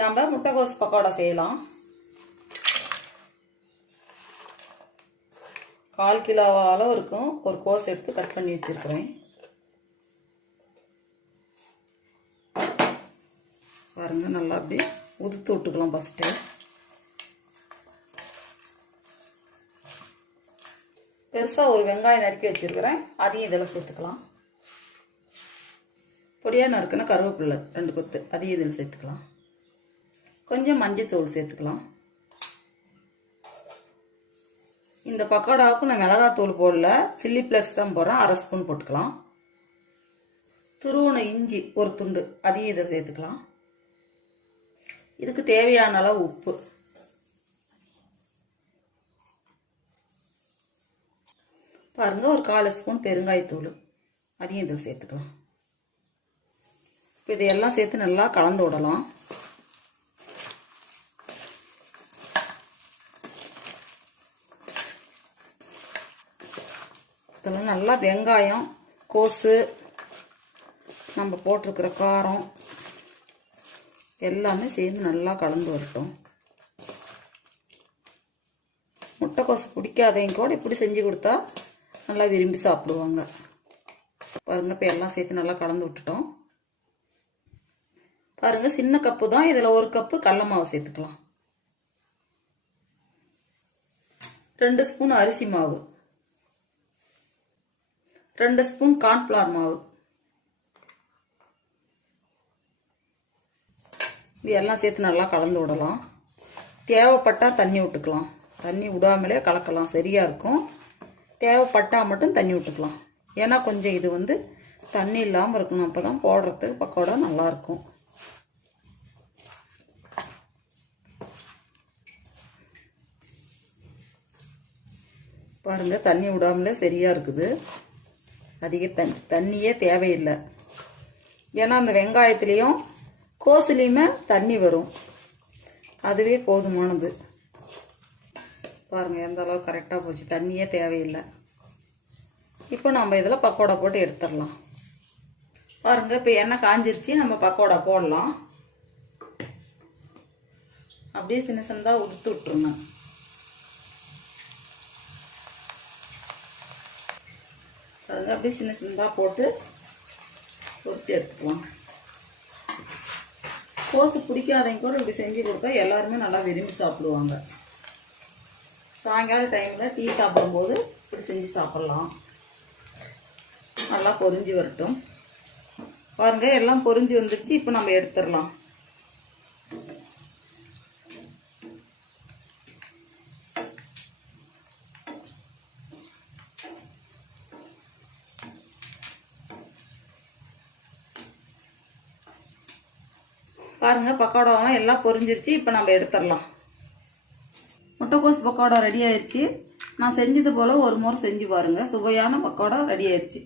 நம்ம முட்டைகோஸ் பக்கோடா செய்யலாம். கால் கிலோ அளவு இருக்கும். ஒரு கோஸ் எடுத்து கட் பண்ணி வச்சுருக்குறேன். பாருங்கள் நல்லா அப்படி உதுத்து விட்டுக்கலாம் ஃபஸ்ட்டு பெருசாக ஒரு வெங்காயம் நறுக்கி வச்சுருக்கிறேன். அதையும் இதில் சேர்த்துக்கலாம். பொடியாக நறுக்குன்னா கருவேப்பில்லை ரெண்டு கொத்து. அதையும் இதில் சேர்த்துக்கலாம். கொஞ்சம் மஞ்சத்தூள் சேர்த்துக்கலாம். இந்த பக்கோடாவுக்கு நான் மிளகாத்தூள் போடல. சில்லி ஃப்ளேக்ஸ் தான் போடுறேன். அரை ஸ்பூன் போட்டுக்கலாம். துருவனை இஞ்சி ஒரு துண்டு. அதையும் இதை சேர்த்துக்கலாம். இதுக்கு தேவையான அளவு உப்பு. பாருங்கள் ஒரு கால் ஸ்பூன் பெருங்காயத்தூள். அதையும் இதில் சேர்த்துக்கலாம். இப்போ இதையெல்லாம் சேர்த்து நல்லா கலந்து விடலாம். இதெல்லாம் நல்லா வெங்காயம் கோஸு நம்ம போட்டிருக்கிற காரம் எல்லாமே சேர்ந்து நல்லா கலந்து வரட்டும். முட்டைக்கோசு பிடிக்காதவங்க கூட இப்படி செஞ்சு கொடுத்தா நல்லா விரும்பி சாப்பிடுவாங்க. பாருங்கள் இப்போ எல்லாம் சேர்த்து நல்லா கலந்து விட்டுட்டோம். பாருங்கள் சின்ன கப்பு தான். இதில் ஒரு கப்பு கடல மாவு சேர்த்துக்கலாம். ரெண்டு ஸ்பூன் அரிசி மாவு. ரெண்டு ஸ்பூன் கார்ன்ஃப்ளவர் மாவு. இது எல்லாம் சேர்த்து நல்லா கலந்து விடலாம். தேவைப்பட்டால் தண்ணி விட்டுக்கலாம் தண்ணி விடாமலே கலக்கலாம். சரியாக இருக்கும். தேவைப்பட்டால் மட்டும் தண்ணி விட்டுக்கலாம் ஏன்னா கொஞ்சம் இது வந்து தண்ணி இல்லாமல் இருக்கணும். அப்போ தான் போடுறதுக்கு பக்கோடா நல்லாயிருக்கும் பாருங்கள் தண்ணி விடாமலே சரியாக இருக்குது. அதிக தண் தண்ணியே தேவையில்லை. ஏன்னா அந்த வெங்காயத்துலேயும் கோசுலேயுமே தண்ணி வரும். அதுவே போதுமானது. பாருங்கள் எந்த அளவுக்கு கரெக்டாக போச்சு. தண்ணியே தேவையில்லை. இப்போ நம்ம இதில் பக்கோடா போட்டு எடுத்துடலாம். பாருங்கள் இப்போ எண்ணெய் காஞ்சிருச்சு. நம்ம பக்கோடா போடலாம். அப்படியே சின்ன சின்னதாக உதுத்து விட்டுருங்க பாருங்கள் அப்படியே சின்ன சின்னதாக போட்டு பொறிச்சு எடுத்துக்கலாம். கோசு பிடிக்காதவங்க கூட இப்படி செஞ்சு கொடுத்தா எல்லாருமே நல்லா விரும்பி சாப்பிடுவாங்க. சாயங்கால டைமில் டீ சாப்பிடும்போது இப்படி செஞ்சு சாப்பிட்லாம். நல்லா பொரிஞ்சு வரட்டும். பாருங்கள் எல்லாம் பொரிஞ்சு வந்துருச்சு. இப்போ நம்ம எடுத்துடலாம். பாருங்கள் பக்கோடாவெல்லாம் எல்லாம் பொரிஞ்சிருச்சு இப்போ நம்ம எடுத்துடலாம். முட்டைக்கோஸ் பக்கோடா ரெடி ஆயிடுச்சு நான் செஞ்சது போல் ஒரு முறை செஞ்சு பாருங்கள் சுவையான பக்கோடா ரெடி ஆயிடுச்சு